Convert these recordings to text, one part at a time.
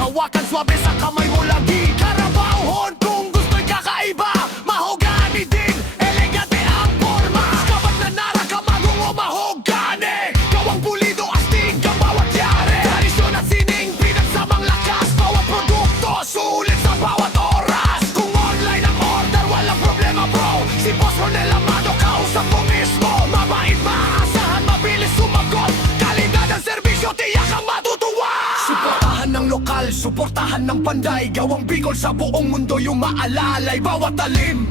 hawakan, swabe sa kamay mo lagi. Carabao kung gusto'y kakaiba, mahogani din, elegante ang forma. Kabat na narakamagong o mahogani, gawang pulido, astig ang bawat yari. Tradisyon at sining, pinagsamang lakas, bawat produkto, sulit sa bawat oras. Kung online ang order, walang problema bro. Si Boss Ronel Amado, kausap mo mismo. Mabait, maasahan, mabilis sumagot, kalidad ang serbisyo, tiyak ang matutuwa. Suportahan ng lokal, suportahan ng panday, gawang Bicol sa buong mundo yung maalalay. Bawat talim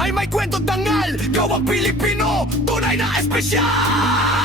ay may kwento dangal, gawang Pilipino, tunay na espesyal.